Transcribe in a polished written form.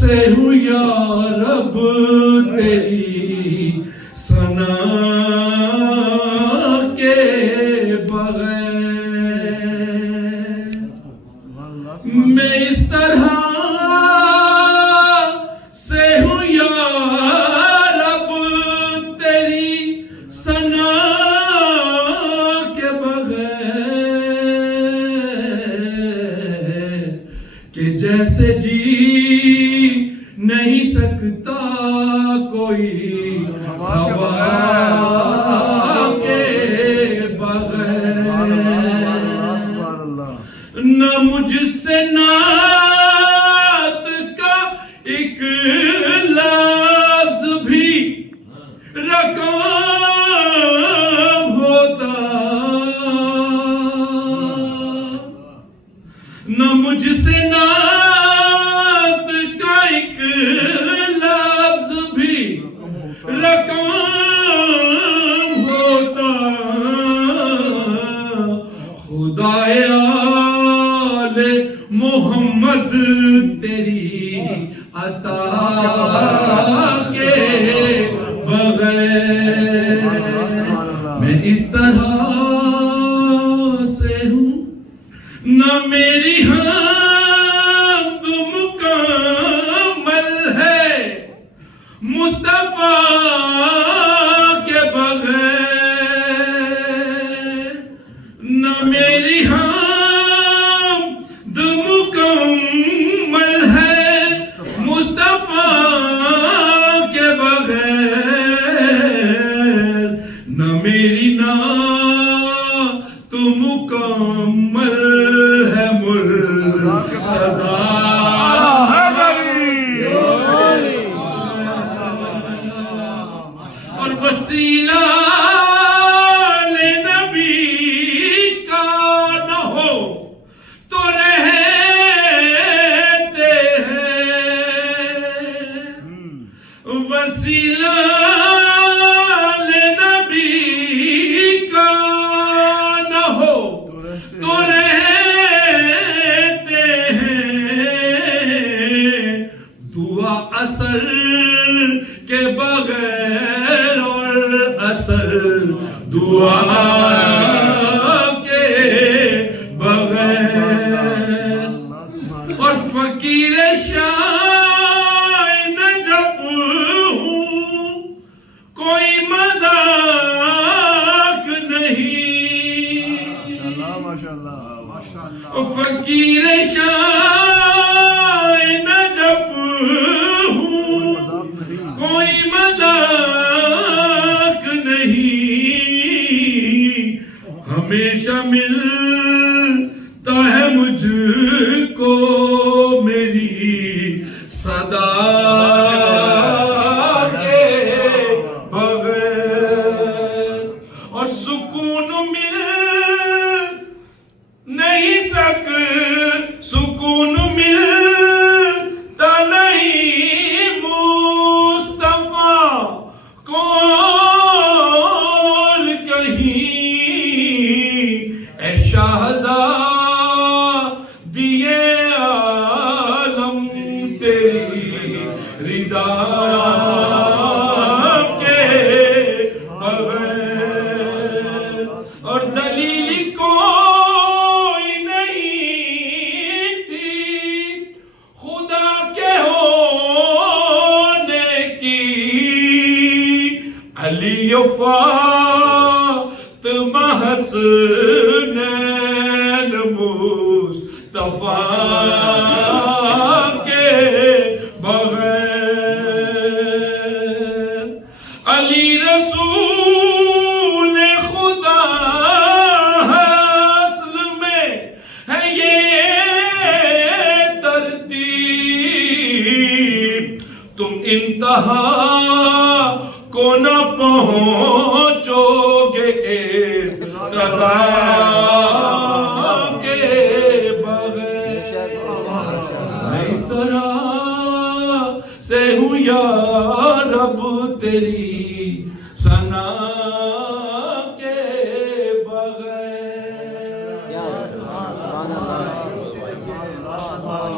سے ہوں یا رب تیری ثنا کے بغیر، میں اس طرح سے ہوں یا رب تیری ثنا کے بغیر، کہ جیسے جی نہیں سکتا کوئی ہوا کے بغیر، نہ مجھ سے نعت کا ایک لفظ بھی رقم ہوتا، نہ مجھ سے نعت کا ایک لفظ بھی رقم ہوتا، خدائے آل محمد تیری عطا کے بغیر، میں اس طرح سے ہوں نہ میری حمد مکمل ہے مصطفیٰ کے بغیر، نہ میری حمد مکمل ہے مصطفیٰ کے بغیر، نہ میری نعت مکمل ہے مرتضیٰ اور وسیلہ نبی کا نہ ہو تو رہتے ہیں، وسیلہ نبی کا نہ ہو تو رہتے ہیں، دعا اثر کے بغیر اور اثر دعا کے بغیر، اور فقیر شاہ نجف ہوں کوئی مذاق نہیں، فقیر شاہ نجف ہوں کوئی مذاق نہیں، ہمیشہ ملتا ہے مجھ کو میری صدا کے بغیر، اور سکون مل نہیں سکون ملتا نہیں مصطفیٰ کو اور کہیں، اے شہزادی عالم تیری رضا کے بغیر، اور دلیل کوئی نہیں تھی خدا کے ہونے کی، علی و فاطمہ حسنین مصطفیٰ کے بغیر، علی رسول خدا اصل میں ہے یہ ترتیب، تم انتہا کو نہ پہنچو گے ابتدا کے بغیر، میں اس طرح سے ہوں یا رب تیری ثنا